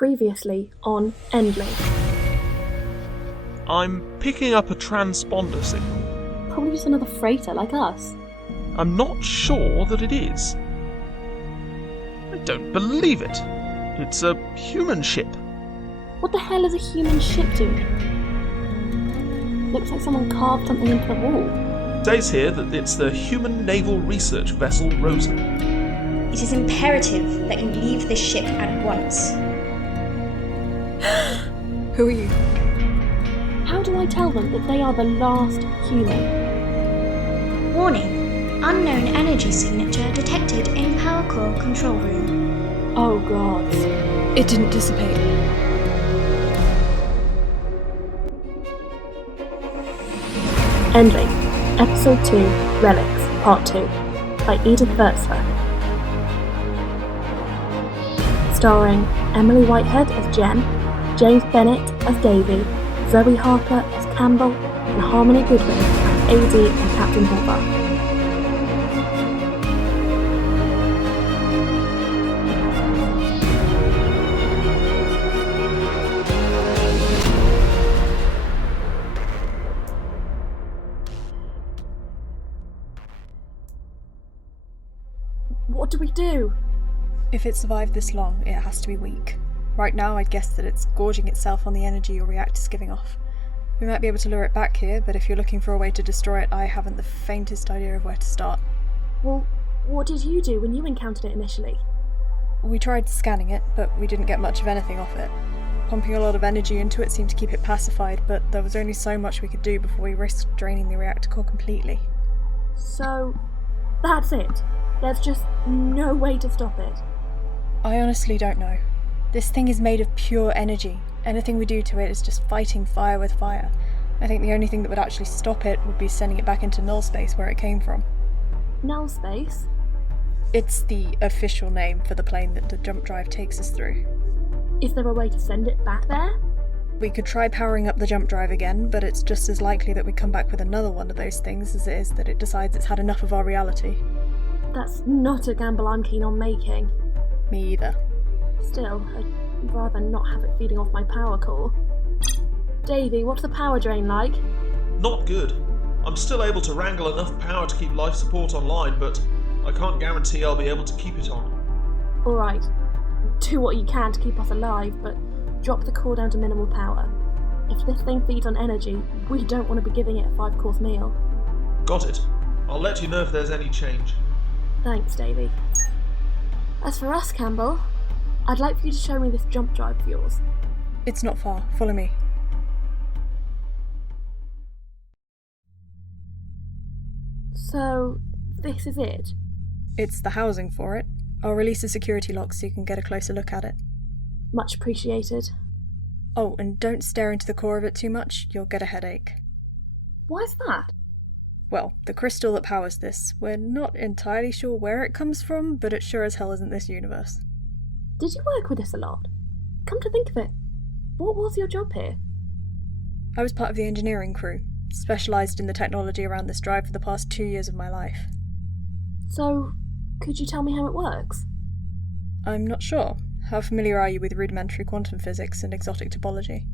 Previously on ENDLING. I'm picking up a transponder signal. Probably just another freighter like us. I'm not sure that it is. I don't believe it. It's a human ship. What the hell is a human ship doing? Looks like someone carved something into the wall. It says here that it's the human naval research vessel Rosa. It is imperative that you leave this ship at once. Who are you? How do I tell them that they are the last human? Warning. Unknown energy signature detected in power core control room. Oh god. It didn't dissipate. ENDLING, Episode 2, Relics, Part 2, by Edythe Wurtzler. Starring Emily Whitehead as Jen, James Bennett as Davey, Zoë Harper as Campbell, and Harmony Goodwin as Edythe and Captain Horvath. What do we do? If it survived this long, it has to be weak. Right now, I'd guess that it's gorging itself on the energy your reactor's giving off. We might be able to lure it back here, but if you're looking for a way to destroy it, I haven't the faintest idea of where to start. Well, what did you do when you encountered it initially? We tried scanning it, but we didn't get much of anything off it. Pumping a lot of energy into it seemed to keep it pacified, but there was only so much we could do before we risked draining the reactor core completely. So, that's it? There's just no way to stop it? I honestly don't know. This thing is made of pure energy. Anything we do to it is just fighting fire with fire. I think the only thing that would actually stop it would be sending it back into null space where it came from. Null space? It's the official name for the plane that the jump drive takes us through. Is there a way to send it back there? We could try powering up the jump drive again, but it's just as likely that we come back with another one of those things as it is that it decides it's had enough of our reality. That's not a gamble I'm keen on making. Me either. Still, I'd rather not have it feeding off my power core. Davey, what's the power drain like? Not good. I'm still able to wrangle enough power to keep life support online, but I can't guarantee I'll be able to keep it on. Alright, do what you can to keep us alive, but drop the core down to minimal power. If this thing feeds on energy, we don't want to be giving it a 5-course meal. Got it. I'll let you know if there's any change. Thanks, Davey. As for us, Campbell, I'd like for you to show me this jump drive of yours. It's not far. Follow me. So, this is it? It's the housing for it. I'll release the security lock so you can get a closer look at it. Much appreciated. Oh, and don't stare into the core of it too much, you'll get a headache. Why's that? Well, the crystal that powers this, we're not entirely sure where it comes from, but it sure as hell isn't this universe. Did you work with this a lot? Come to think of it, what was your job here? I was part of the engineering crew, specialised in the technology around this drive for the past 2 years of my life. So, could you tell me how it works? I'm not sure. How familiar are you with rudimentary quantum physics and exotic topology?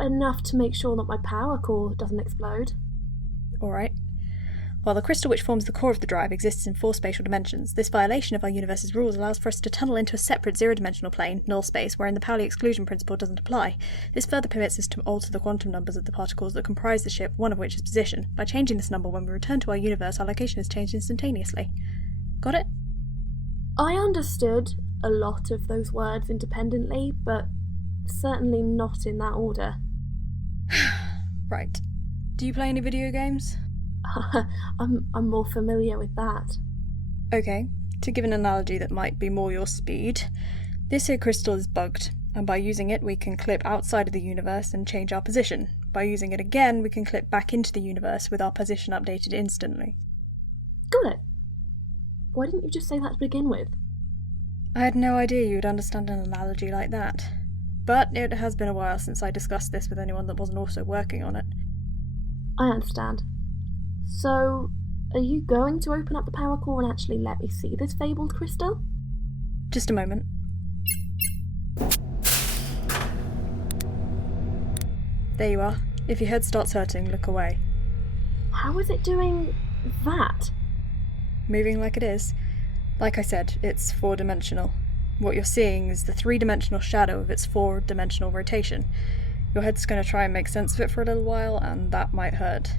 Enough to make sure that my power core doesn't explode. Alright. While the crystal which forms the core of the drive exists in 4 spatial dimensions, this violation of our universe's rules allows for us to tunnel into a separate zero-dimensional plane, null space, wherein the Pauli exclusion principle doesn't apply. This further permits us to alter the quantum numbers of the particles that comprise the ship, one of which is position. By changing this number when we return to our universe, our location is changed instantaneously. Got it? I understood a lot of those words independently, but certainly not in that order. Right. Do you play any video games? I'm more familiar with that. Okay, to give an analogy that might be more your speed, this here crystal is bugged, and by using it we can clip outside of the universe and change our position. By using it again, we can clip back into the universe with our position updated instantly. Got it. Why didn't you just say that to begin with? I had no idea you would understand an analogy like that. But it has been a while since I discussed this with anyone that wasn't also working on it. I understand. So, are you going to open up the power core and actually let me see this fabled crystal? Just a moment. There you are. If your head starts hurting, look away. How is it doing that? Moving like it is. Like I said, it's 4-dimensional. What you're seeing is the 3-dimensional shadow of its 4-dimensional rotation. Your head's going to try and make sense of it for a little while, and that might hurt.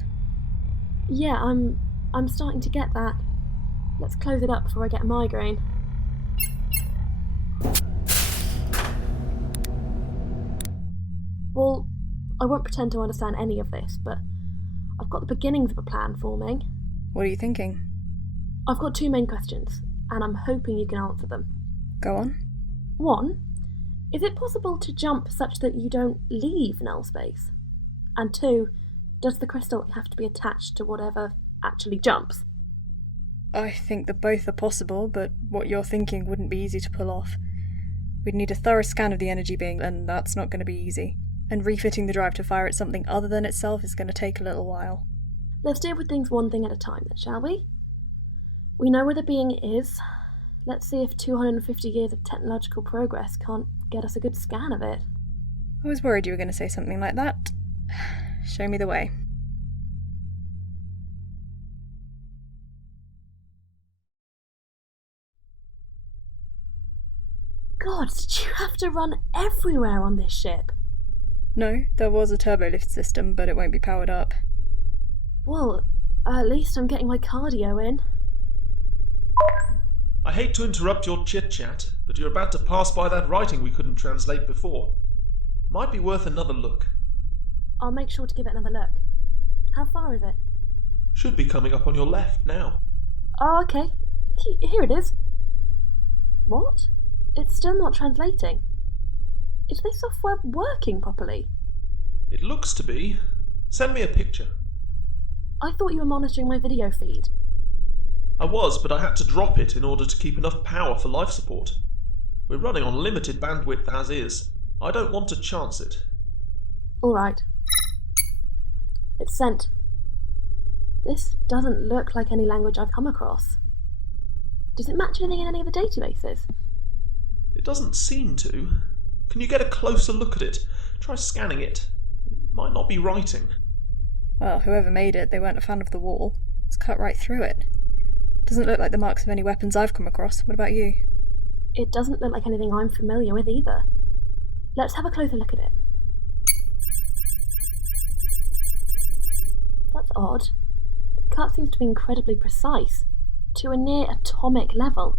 Yeah, I'm starting to get that. Let's close it up before I get a migraine. Well, I won't pretend to understand any of this, but I've got the beginnings of a plan forming. What are you thinking? I've got 2 main questions, and I'm hoping you can answer them. Go on. 1. Is it possible to jump such that you don't leave null space? And 2. Does the crystal have to be attached to whatever actually jumps? I think that both are possible, but what you're thinking wouldn't be easy to pull off. We'd need a thorough scan of the energy being, and that's not going to be easy. And refitting the drive to fire at something other than itself is going to take a little while. Let's deal with things one thing at a time then, shall we? We know where the being is. Let's see if 250 years of technological progress can't get us a good scan of it. I was worried you were going to say something like that. Show me the way. God, did you have to run everywhere on this ship? No, there was a turbolift system, but it won't be powered up. Well, at least I'm getting my cardio in. I hate to interrupt your chit-chat, but you're about to pass by that writing we couldn't translate before. Might be worth another look. I'll make sure to give it another look. How far is it? Should be coming up on your left now. Oh, okay. Here it is. What? It's still not translating. Is this software working properly? It looks to be. Send me a picture. I thought you were monitoring my video feed. I was, but I had to drop it in order to keep enough power for life support. We're running on limited bandwidth as is. I don't want to chance it. Alright. It's sent. This doesn't look like any language I've come across. Does it match anything in any of the databases? It doesn't seem to. Can you get a closer look at it? Try scanning it. It might not be writing. Well, whoever made it, they weren't a fan of the wall. It's cut right through it. Doesn't look like the marks of any weapons I've come across. What about you? It doesn't look like anything I'm familiar with either. Let's have a closer look at it. That's odd. The cut seems to be incredibly precise, to a near atomic level.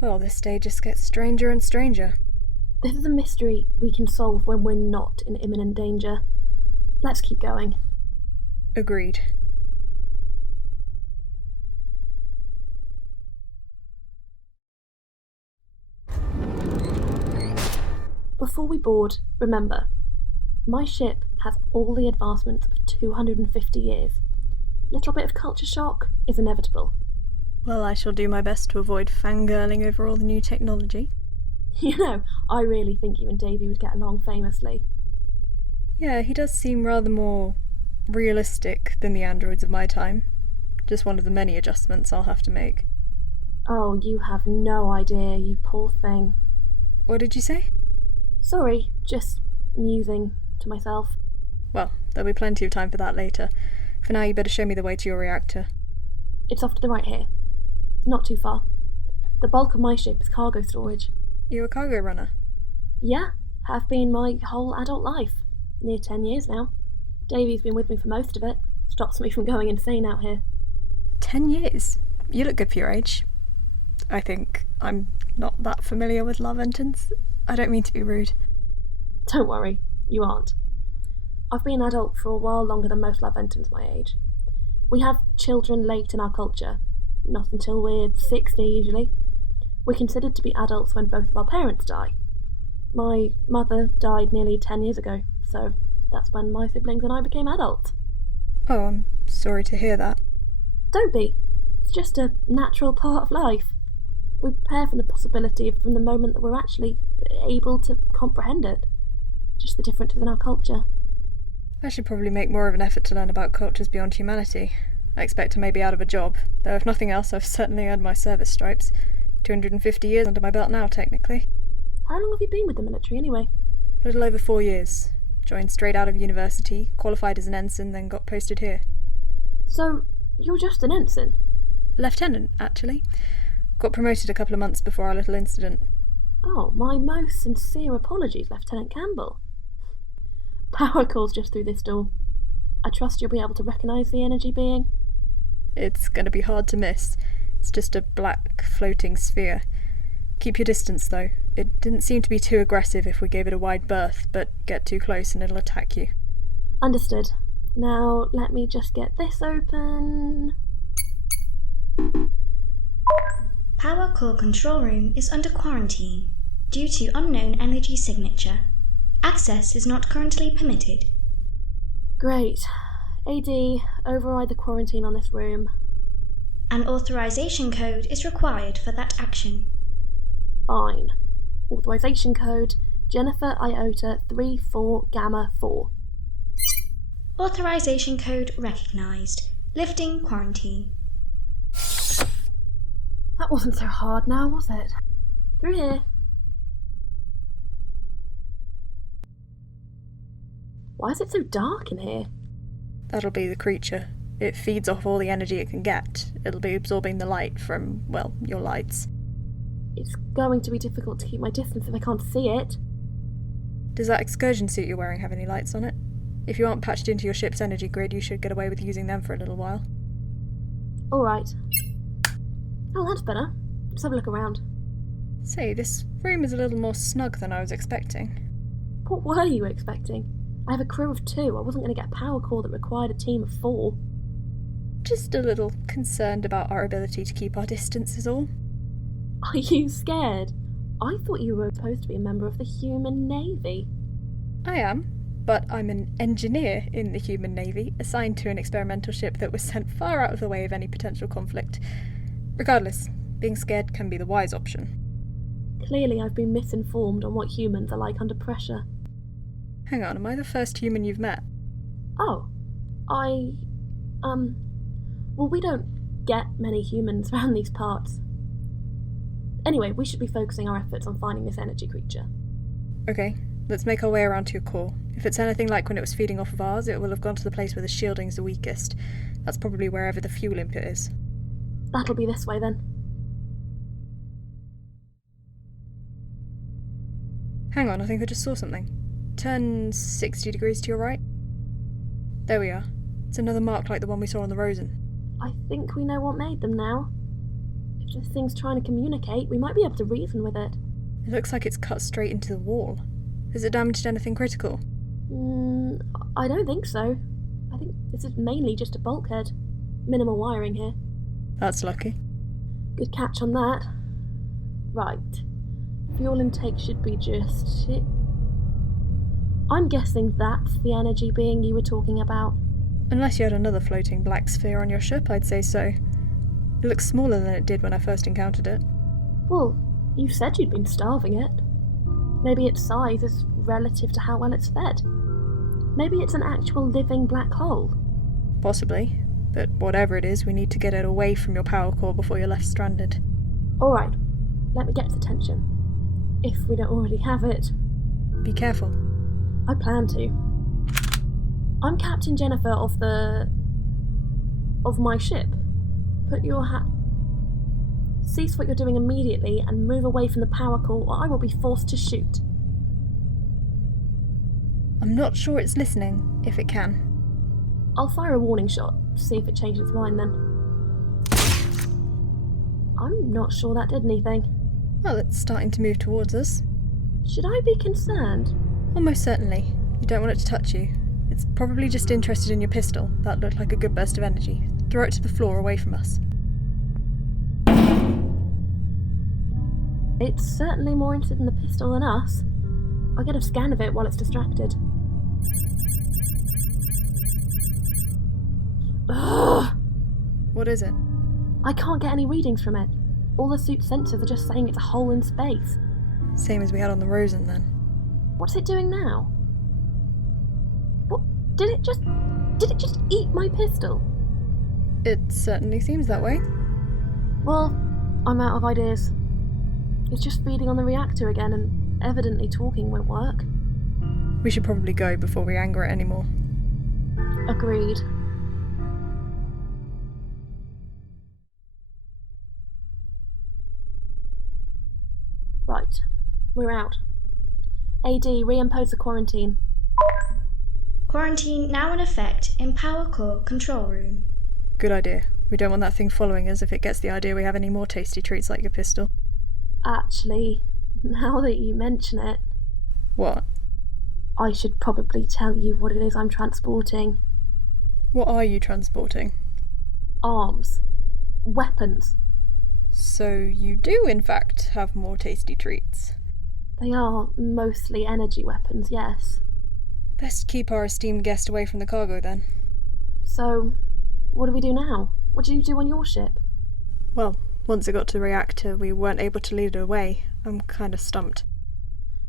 Well, this day just gets stranger and stranger. This is a mystery we can solve when we're not in imminent danger. Let's keep going. Agreed. Before we board, remember, my ship has all the advancements of 250 years. Little bit of culture shock is inevitable. Well, I shall do my best to avoid fangirling over all the new technology. You know, I really think you and Davey would get along famously. Yeah, he does seem rather more realistic than the androids of my time. Just one of the many adjustments I'll have to make. Oh, you have no idea, you poor thing. What did you say? Sorry, just musing to myself. Well, there'll be plenty of time for that later. For now, you better show me the way to your reactor. It's off to the right here. Not too far. The bulk of my ship is cargo storage. You're a cargo runner? Yeah, have been my whole adult life. Near 10 years now. Davey's been with me for most of it. Stops me from going insane out here. 10 years? You look good for your age. I think I'm not that familiar with love engines. I don't mean to be rude. Don't worry, you aren't. I've been an adult for a while longer than most Laventans my age. We have children late in our culture, not until we're 60 usually. We're considered to be adults when both of our parents die. My mother died nearly 10 years ago, so that's when my siblings and I became adults. Oh, I'm sorry to hear that. Don't be. It's just a natural part of life. We prepare for the possibility from the moment that we're actually able to comprehend it. Just the differences in our culture. I should probably make more of an effort to learn about cultures beyond humanity. I expect to maybe out of a job, though if nothing else I've certainly earned my service stripes. 250 years under my belt now, technically. How long have you been with the military anyway? A little over 4 years. Joined straight out of university, qualified as an ensign, then got posted here. So, you're just an ensign? Lieutenant, actually. Got promoted a couple of months before our little incident. Oh, my most sincere apologies, Lieutenant Campbell. Power calls just through this door. I trust you'll be able to recognise the energy being? It's going to be hard to miss. It's just a black, floating sphere. Keep your distance, though. It didn't seem to be too aggressive if we gave it a wide berth, but get too close and it'll attack you. Understood. Now, let me just get this open. Power core control room is under quarantine due to unknown energy signature. Access is not currently permitted. Great. AD, override the quarantine on this room. An authorization code is required for that action. Fine. Authorization code Jennifer Iota 34 Gamma 4. Authorization code recognized. Lifting quarantine. That wasn't so hard now, was it? Through here. Why is it so dark in here? That'll be the creature. It feeds off all the energy it can get. It'll be absorbing the light from, well, your lights. It's going to be difficult to keep my distance if I can't see it. Does that excursion suit you're wearing have any lights on it? If you aren't patched into your ship's energy grid, you should get away with using them for a little while. Alright. Oh, that's better. Let's have a look around. Say, this room is a little more snug than I was expecting. What were you expecting? I have a crew of 2. I wasn't going to get a power core that required a team of 4. Just a little concerned about our ability to keep our distance is all. Are you scared? I thought you were supposed to be a member of the human navy. I am, but I'm an engineer in the human navy, assigned to an experimental ship that was sent far out of the way of any potential conflict. Regardless, being scared can be the wise option. Clearly I've been misinformed on what humans are like under pressure. Hang on, am I the first human you've met? Oh. Well, we don't get many humans around these parts. Anyway, we should be focusing our efforts on finding this energy creature. Okay, let's make our way around to your core. If it's anything like when it was feeding off of ours, it will have gone to the place where the shielding's the weakest. That's probably wherever the fuel input is. That'll be this way then. Hang on, I think I just saw something. Turn 60 degrees to your right. There we are. It's another mark like the one we saw on the Rosen. I think we know what made them now. If this thing's trying to communicate, we might be able to reason with it. It looks like it's cut straight into the wall. Has it damaged anything critical? I don't think so. I think this is mainly just a bulkhead. Minimal wiring here. That's lucky. Good catch on that. Right. Fuel intake should be just... I'm guessing that's the energy being you were talking about. Unless you had another floating black sphere on your ship, I'd say so. It looks smaller than it did when I first encountered it. Well, you said you'd been starving it. Maybe its size is relative to how well it's fed. Maybe it's an actual living black hole. Possibly, but whatever it is, we need to get it away from your power core before you're left stranded. Alright, let me get its attention. If we don't already have it. Be careful. I plan to. I'm Captain Jennifer of my ship. Put your Cease what you're doing immediately and move away from the power core or I will be forced to shoot. I'm not sure it's listening, if it can. I'll fire a warning shot, see if it changes its mind then. I'm not sure that did anything. Well, it's starting to move towards us. Should I be concerned? Almost certainly. You don't want it to touch you. It's probably just interested in your pistol. That looked like a good burst of energy. Throw it to the floor away from us. It's certainly more interested in the pistol than us. I'll get a scan of it while it's distracted. Ugh! What is it? I can't get any readings from it. All the suit's sensors are just saying it's a hole in space. Same as we had on the Rosen, then. What's it doing now? What? Did it just eat my pistol? It certainly seems that way. Well, I'm out of ideas. It's just feeding on the reactor again, and evidently talking won't work. We should probably go before we anger it anymore. Agreed. Right, we're out. AD, reimpose the quarantine. Quarantine now in effect in Power Core control room. Good idea. We don't want that thing following us if it gets the idea we have any more tasty treats like your pistol. Actually, now that you mention it... What? I should probably tell you what it is I'm transporting. What are you transporting? Arms. Weapons. So you do, in fact, have more tasty treats. They are mostly energy weapons, yes. Best keep our esteemed guest away from the cargo, then. So, what do we do now? What did you do on your ship? Well, once it got to the reactor, we weren't able to lead it away. I'm kind of stumped.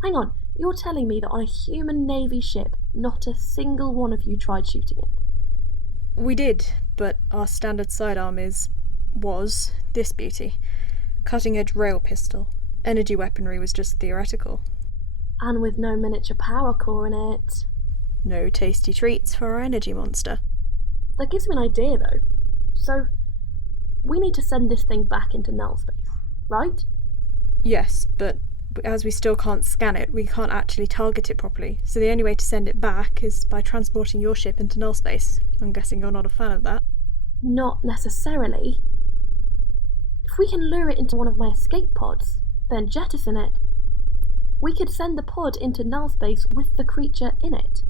Hang on, you're telling me that on a human Navy ship, not a single one of you tried shooting it? We did, but our standard sidearm was this beauty. Cutting-edge rail pistol. Energy weaponry was just theoretical. And with no miniature power core in it. No tasty treats for our energy monster. That gives me an idea, though. So, we need to send this thing back into null space, right? Yes, but as we still can't scan it, we can't actually target it properly, so the only way to send it back is by transporting your ship into null space. I'm guessing you're not a fan of that. Not necessarily. If we can lure it into one of my escape pods, then jettison it, we could send the pod into null space with the creature in it.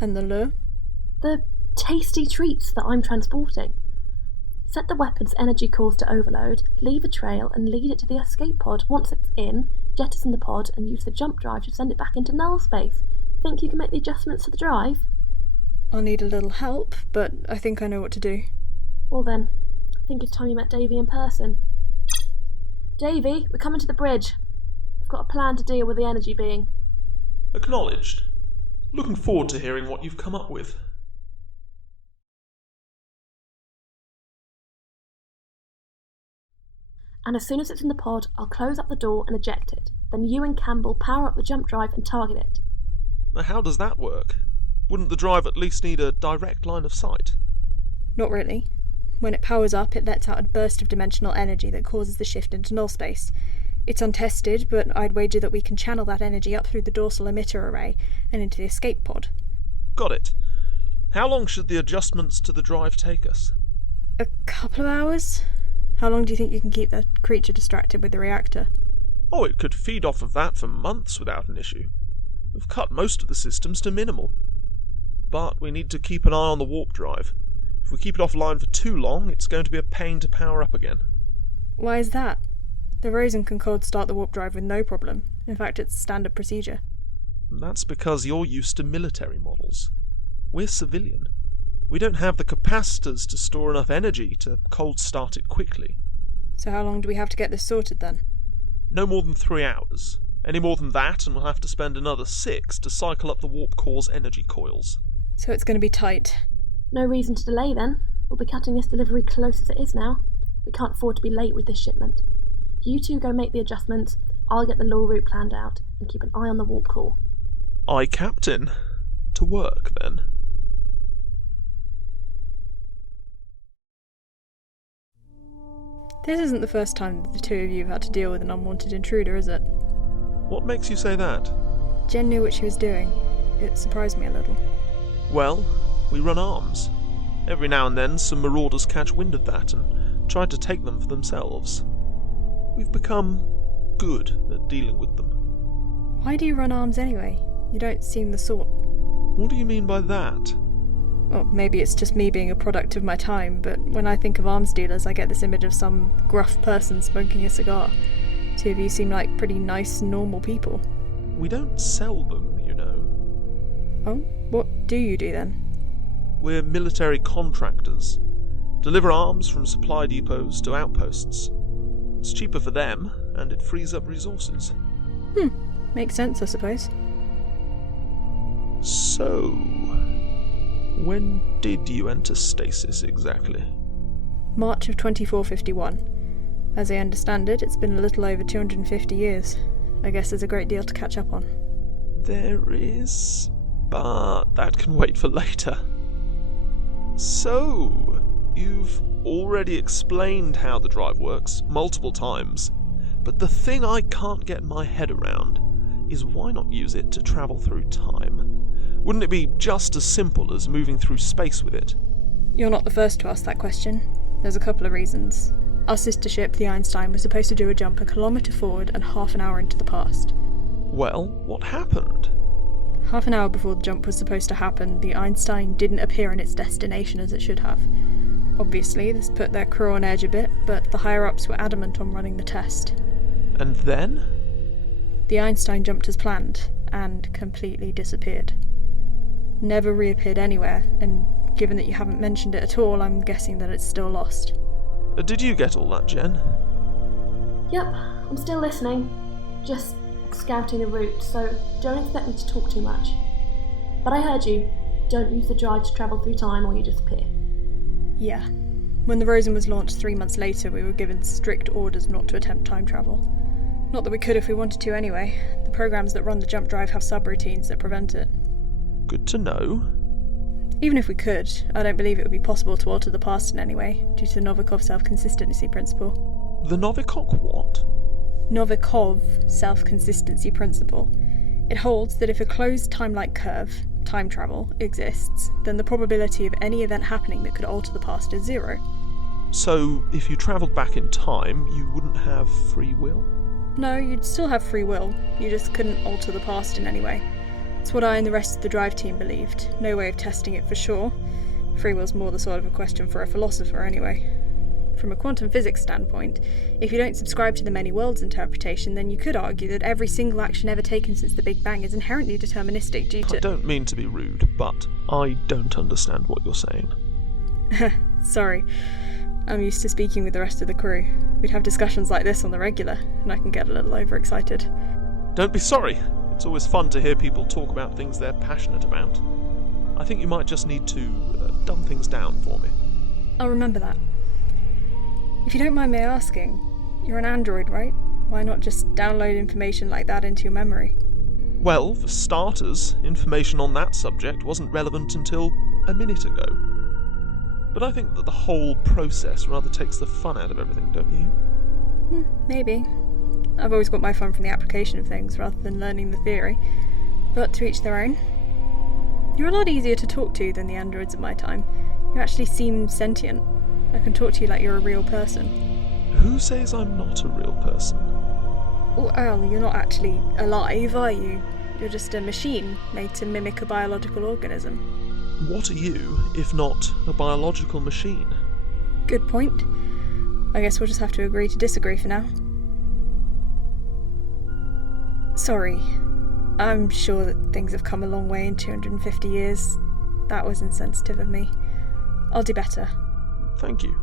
And the lure? The tasty treats that I'm transporting. Set the weapon's energy cores to overload, leave a trail, and lead it to the escape pod. Once it's in, jettison the pod and use the jump drive to send it back into null space. Think you can make the adjustments to the drive? I'll need a little help, but I think I know what to do. Well then, I think it's time you met Davey in person. Davey, we're coming to the bridge. We've got a plan to deal with the energy being. Acknowledged. Looking forward to hearing what you've come up with. And as soon as it's in the pod, I'll close up the door and eject it. Then you and Campbell power up the jump drive and target it. Now, how does that work? Wouldn't the drive at least need a direct line of sight? Not really. When it powers up, it lets out a burst of dimensional energy that causes the shift into null space. It's untested, but I'd wager that we can channel that energy up through the dorsal emitter array and into the escape pod. Got it. How long should the adjustments to the drive take us? A couple of hours? How long do you think you can keep the creature distracted with the reactor? Oh, it could feed off of that for months without an issue. We've cut most of the systems to minimal. But we need to keep an eye on the warp drive. If we keep it offline for too long, it's going to be a pain to power up again. Why is that? The Rosen can cold start the warp drive with no problem. In fact, it's standard procedure. That's because you're used to military models. We're civilian. We don't have the capacitors to store enough energy to cold start it quickly. So how long do we have to get this sorted then? No more than 3 hours. Any more than that and we'll have to spend another 6 to cycle up the warp core's energy coils. So it's going to be tight. No reason to delay then. We'll be cutting this delivery close as it is now. We can't afford to be late with this shipment. You two go make the adjustments, I'll get the lure route planned out and keep an eye on the warp core. Aye, Captain. To work, then. This isn't the first time that the two of you have had to deal with an unwanted intruder, is it? What makes you say that? Jen knew what she was doing. It surprised me a little. Well, we run arms. Every now and then some marauders catch wind of that and try to take them for themselves. We've become good at dealing with them. Why do you run arms anyway? You don't seem the sort. What do you mean by that? Well, maybe it's just me being a product of my time, but when I think of arms dealers, I get this image of some gruff person smoking a cigar. Two of you seem like pretty nice, normal people. We don't sell them, you know. Oh? What do you do then? We're military contractors. Deliver arms from supply depots to outposts. It's cheaper for them, and it frees up resources. Makes sense, I suppose. So, when did you enter stasis exactly? March of 2451. As I understand it, it's been a little over 250 years. I guess there's a great deal to catch up on. There is, but that can wait for later. So, you've already explained how the drive works multiple times, but the thing I can't get my head around is why not use it to travel through time? Wouldn't it be just as simple as moving through space with it? You're not the first to ask that question. There's a couple of reasons. Our sister ship, the Einstein, was supposed to do a jump a kilometre forward and half an hour into the past. Well, what happened? Half an hour before the jump was supposed to happen, the Einstein didn't appear in its destination as it should have. Obviously, this put their crew on edge a bit, but the higher-ups were adamant on running the test. And then? The Einstein jumped as planned, and completely disappeared. Never reappeared anywhere, and given that you haven't mentioned it at all, I'm guessing that it's still lost. Did you get all that, Jen? Yep, I'm still listening. Just scouting the route, so don't expect me to talk too much. But I heard you. Don't use the drive to travel through time or you disappear. Yeah. When the Rosen was launched 3 months later, we were given strict orders not to attempt time travel. Not that we could if we wanted to anyway. The programs that run the jump drive have subroutines that prevent it. Good to know. Even if we could, I don't believe it would be possible to alter the past in any way, due to the Novikov self-consistency principle. The Novikov what? Novikov self-consistency principle. It holds that if a closed time-like curve, time travel, exists, then the probability of any event happening that could alter the past is 0. So, if you travelled back in time, you wouldn't have free will? No, you'd still have free will, you just couldn't alter the past in any way. It's what I and the rest of the drive team believed. No way of testing it for sure. Free will's more the sort of a question for a philosopher anyway. From a quantum physics standpoint, if you don't subscribe to the many worlds interpretation, then you could argue that every single action ever taken since the Big Bang is inherently deterministic due to... I don't mean to be rude, but I don't understand what you're saying. Sorry. I'm used to speaking with the rest of the crew. We'd have discussions like this on the regular, and I can get a little overexcited. Don't be sorry. It's always fun to hear people talk about things they're passionate about. I think you might just need to dumb things down for me. I'll remember that. If you don't mind me asking, you're an android, right? Why not just download information like that into your memory? Well, for starters, information on that subject wasn't relevant until a minute ago. But I think that the whole process rather takes the fun out of everything, don't you? Maybe. I've always got my fun from the application of things rather than learning the theory. But to each their own. You're a lot easier to talk to than the androids of my time. You actually seem sentient. I can talk to you like you're a real person. Who says I'm not a real person? Well, you're not actually alive, are you? You're just a machine made to mimic a biological organism. What are you, if not a biological machine? Good point. I guess we'll just have to agree to disagree for now. Sorry. I'm sure that things have come a long way in 250 years. That was insensitive of me. I'll do better. Thank you.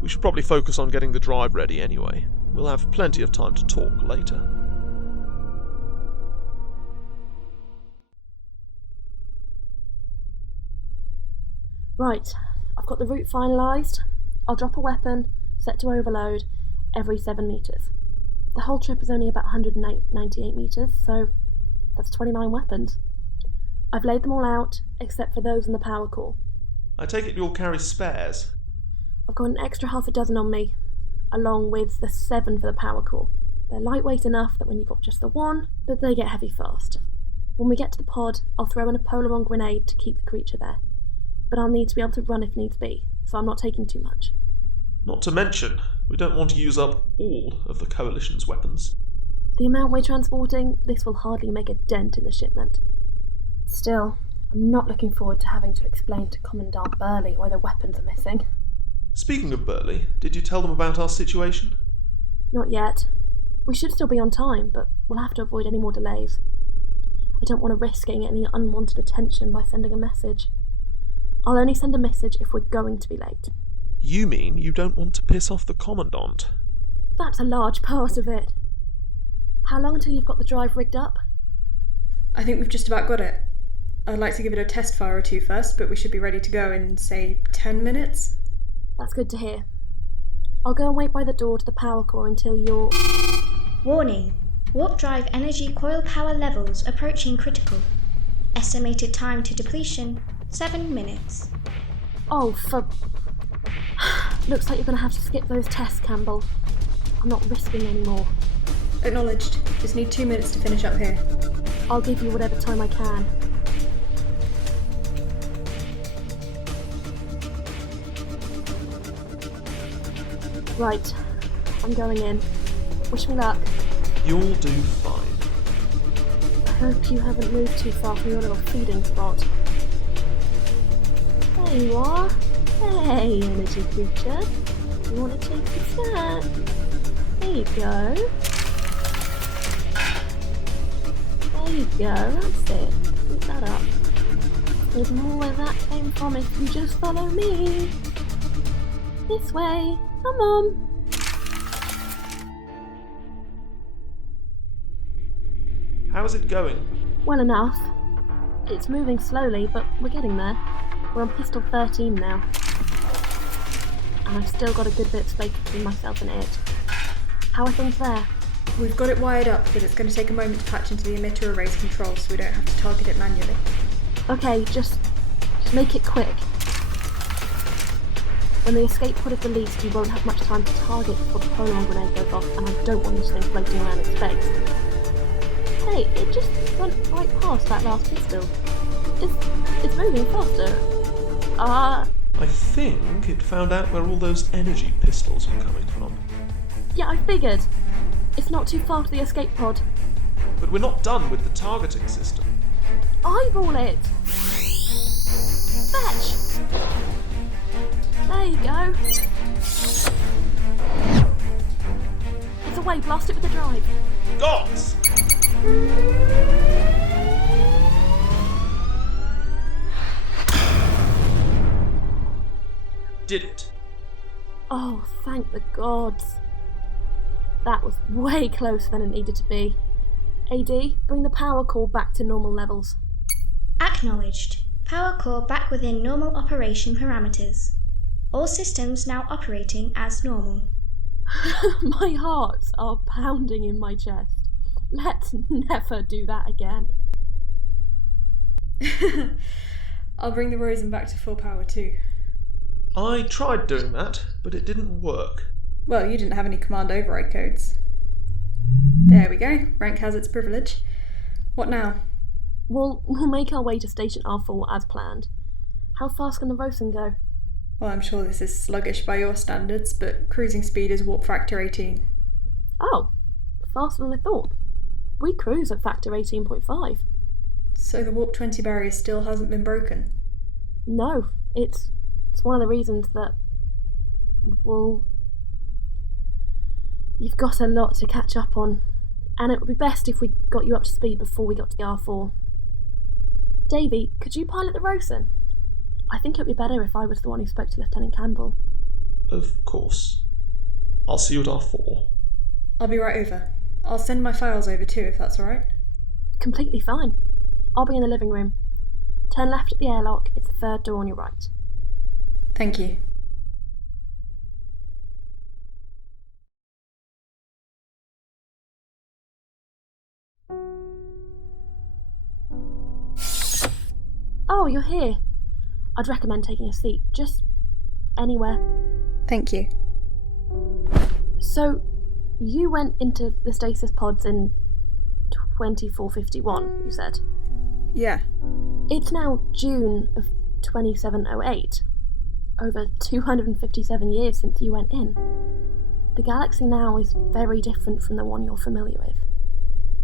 We should probably focus on getting the drive ready anyway. We'll have plenty of time to talk later. Right, I've got the route finalised. I'll drop a weapon, set to overload, every 7 metres. The whole trip is only about 198 metres, so that's 29 weapons. I've laid them all out, except for those in the power core. I take it you'll carry spares? I've got an extra half a dozen on me, along with the 7 for the power core. They're lightweight enough that when you've got just the one, but they get heavy fast. When we get to the pod, I'll throw in a Polaron grenade to keep the creature there. But I'll need to be able to run if needs be, so I'm not taking too much. Not to mention, we don't want to use up all of the Coalition's weapons. The amount we're transporting, this will hardly make a dent in the shipment. Still, I'm not looking forward to having to explain to Commandant Burley why the weapons are missing. Speaking of Burley, did you tell them about our situation? Not yet. We should still be on time, but we'll have to avoid any more delays. I don't want to risk getting any unwanted attention by sending a message. I'll only send a message if we're going to be late. You mean you don't want to piss off the Commandant? That's a large part of it. How long until you've got the drive rigged up? I think we've just about got it. I'd like to give it a test fire or two first, but we should be ready to go in, say, 10 minutes? That's good to hear. I'll go and wait by the door to the power core until you're... Warning. Warp drive energy coil power levels approaching critical. Estimated time to depletion, 7 minutes. Oh, for... Looks like you're going to have to skip those tests, Campbell. I'm not risking anymore. Acknowledged. Just need 2 minutes to finish up here. I'll give you whatever time I can. Right. I'm going in. Wish me luck. You'll do fine. I hope you haven't moved too far from your little feeding spot. There you are. Hey, energy creature. You want to take a snack? There you go. There you go, that's it. Keep that up. There's more where that came from if you just follow me. This way. Come on. How's it going? Well enough. It's moving slowly, but we're getting there. We're on pistol 13 now. And I've still got a good bit of space between myself and it. How are things there? We've got it wired up, but it's going to take a moment to patch into the emitter array's control so we don't have to target it manually. Okay, just make it quick. When the escape pod is released, you won't have much time to target before the prolong grenade goes off, and I don't want this thing floating around in space. Hey, it just went right past that last pistol. It's moving faster. I think it found out where all those energy pistols were coming from. Yeah, I figured. It's not too far to the escape pod. But we're not done with the targeting system. Eyeball it! Fetch! There you go. It's away, blast it with the drive. Gods! Did it. Oh, thank the gods. That was way closer than it needed to be. AD, bring the power core back to normal levels. Acknowledged. Power core back within normal operation parameters. All systems now operating as normal. My hearts are pounding in my chest. Let's never do that again. I'll bring the Rosen back to full power too. I tried doing that, but it didn't work. Well, you didn't have any command override codes. There we go. Rank has its privilege. What now? We'll make our way to Station R4 as planned. How fast can the Rosen go? Well, I'm sure this is sluggish by your standards, but cruising speed is warp factor 18. Oh, faster than I thought. We cruise at factor 18.5. So the warp 20 barrier still hasn't been broken? No, it's one of the reasons that... well... you've got a lot to catch up on, and it would be best if we got you up to speed before we got to the R4. Davey, could you pilot the Rosen? I think it would be better if I was the one who spoke to Lieutenant Campbell. Of course. I'll see you at R4. I'll be right over. I'll send my files over too, if that's alright. Completely fine. I'll be in the living room. Turn left at the airlock, it's the third door on your right. Thank you. Oh, you're here. I'd recommend taking a seat, just anywhere. Thank you. So, you went into the stasis pods in 2451, you said? Yeah. It's now June of 2708. Over 257 years since you went in. The galaxy now is very different from the one you're familiar with.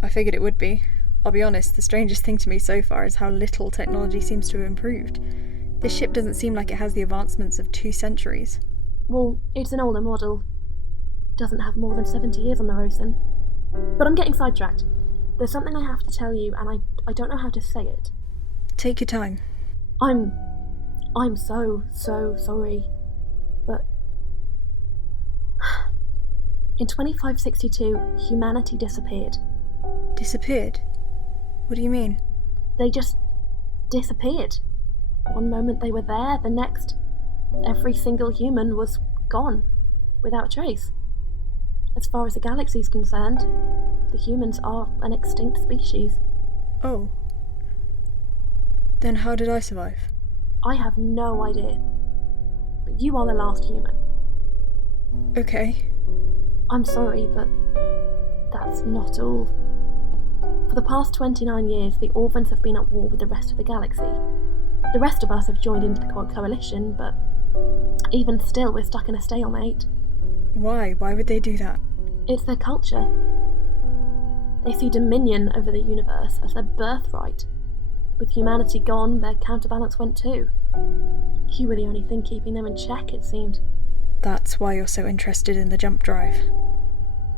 I figured it would be. I'll be honest, the strangest thing to me so far is how little technology seems to have improved. This ship doesn't seem like it has the advancements of 2 centuries. Well, it's an older model. Doesn't have more than 70 years on the Rosen. But I'm getting sidetracked. There's something I have to tell you, and I don't know how to say it. Take your time. I'm so sorry. But... in 2562, humanity disappeared. Disappeared? What do you mean? They just disappeared. One moment they were there, the next, every single human was gone, without a trace. As far as the galaxy's concerned, The humans are an extinct species. Oh. Then how did I survive? I have no idea. But you are the last human. Okay. I'm sorry, but that's not all. For the past 29 years, the Orphans have been at war with the rest of the galaxy. The rest of us have joined into the coalition, but even still, we're stuck in a stalemate. Why? Why would they do that? It's their culture. They see dominion over the universe as their birthright. With humanity gone, their counterbalance went too. You were the only thing keeping them in check, it seemed. That's why you're so interested in the jump drive.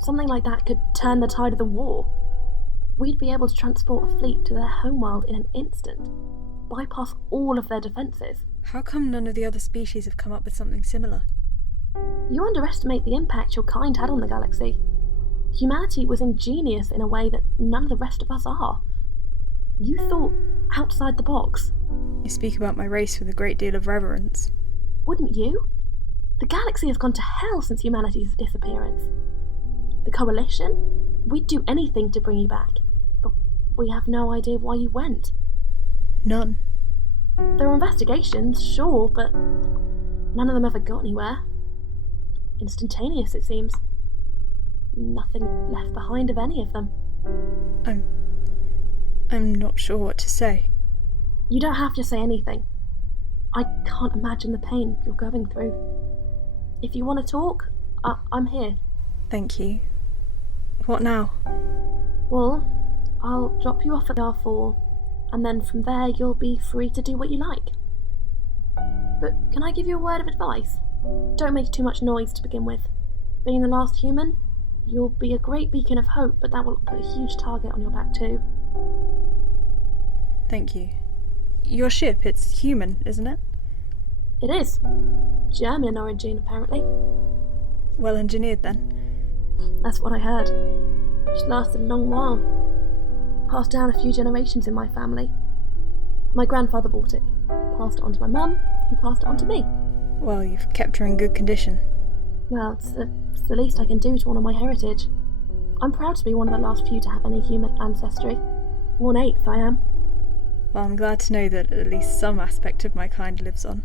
Something like that could turn the tide of the war. We'd be able to transport a fleet to their homeworld in an instant, bypass all of their defences. How come none of the other species have come up with something similar? You underestimate the impact your kind had on the galaxy. Humanity was ingenious in a way that none of the rest of us are. You thought outside the box. You speak about my race with a great deal of reverence. Wouldn't you? The galaxy has gone to hell since humanity's disappearance. The coalition? We'd do anything to bring you back, but we have no idea why you went. None. There were investigations, sure, but none of them ever got anywhere. Instantaneous, it seems. Nothing left behind of any of them. I'm not sure what to say. You don't have to say anything. I can't imagine the pain you're going through. If you want to talk, I'm here. Thank you. What now? Well, I'll drop you off at R4, and then from there you'll be free to do what you like. But can I give you a word of advice? Don't make too much noise to begin with. Being the last human, you'll be a great beacon of hope, but that will put a huge target on your back too. Thank you. Your ship, it's human, isn't it? It is. German in origin, apparently. Well engineered, then. That's what I heard. It's lasted a long while. Passed down a few generations in my family. My grandfather bought it. Passed it on to my mum, who passed it on to me. Well, you've kept her in good condition. Well, it's the least I can do to honour my heritage. I'm proud to be one of the last few to have any human ancestry. 1/8, I am. Well, I'm glad to know that at least some aspect of my kind lives on.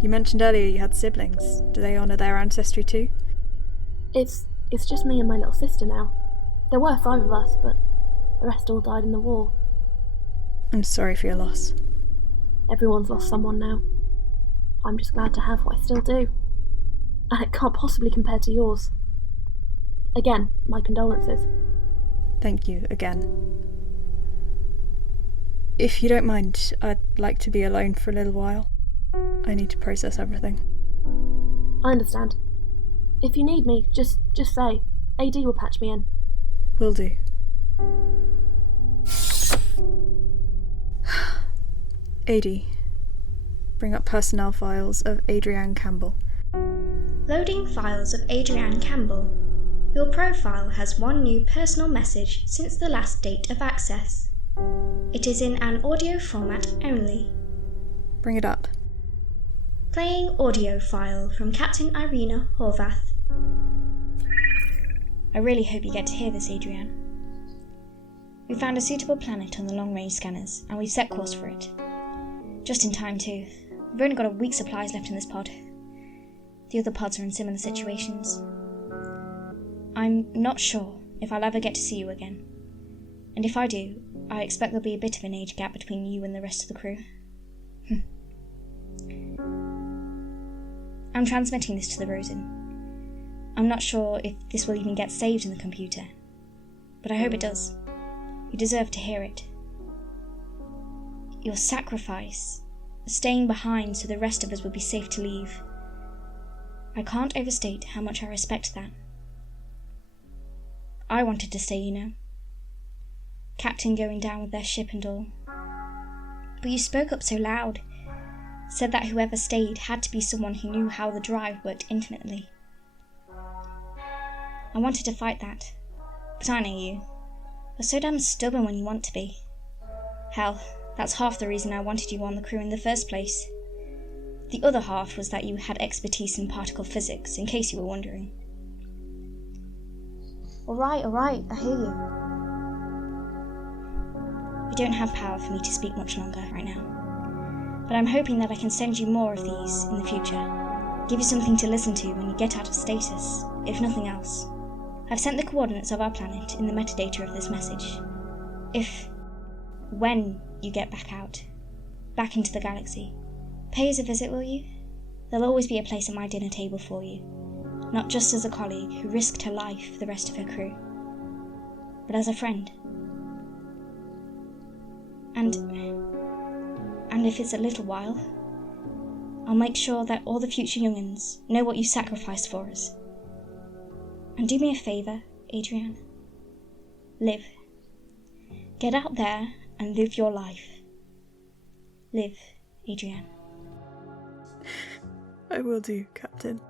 You mentioned earlier you had siblings. Do they honour their ancestry too? It's just me and my little sister now. There were 5 of us, but the rest all died in the war. I'm sorry for your loss. Everyone's lost someone now. I'm just glad to have what I still do. And it can't possibly compare to yours. Again, my condolences. Thank you again. If you don't mind, I'd like to be alone for a little while. I need to process everything. I understand. If you need me, just say. AD will patch me in. Will do. AD, bring up personnel files of Adrienne Campbell. Loading files of Adrienne Campbell. Your profile has one new personal message since the last date of access. It is in an audio format only. Bring it up. Playing audio file from Captain Irina Horvath. I really hope you get to hear this, Adrienne. We found a suitable planet on the long-range scanners, and we've set course for it. Just in time, too. We've only got a week's supplies left in this pod. The other pods are in similar situations. I'm not sure if I'll ever get to see you again. And if I do, I expect there'll be a bit of an age gap between you and the rest of the crew. I'm transmitting this to the Rosen. I'm not sure if this will even get saved in the computer, but I hope it does. You deserve to hear it. Your sacrifice, staying behind so the rest of us would be safe to leave. I can't overstate how much I respect that. I wanted to stay, you know. Captain going down with their ship and all. But you spoke up so loud, said that whoever stayed had to be someone who knew how the drive worked intimately. I wanted to fight that, but I know you. You're so damn stubborn when you want to be. Hell, that's half the reason I wanted you on the crew in the first place. The other half was that you had expertise in particle physics, in case you were wondering. Alright, I hear you. You don't have power for me to speak much longer right now, but I'm hoping that I can send you more of these in the future. Give you something to listen to when you get out of stasis, if nothing else. I've sent the coordinates of our planet in the metadata of this message. When you get back into the galaxy, pay us a visit, will you? There'll always be a place at my dinner table for you, not just as a colleague who risked her life for the rest of her crew, but as a friend. And if it's a little while, I'll make sure that all the future young'uns know what you sacrificed for us. And do me a favour, Adrienne. Live. Get out there and live your life. Live, Adrienne. I will do, Captain.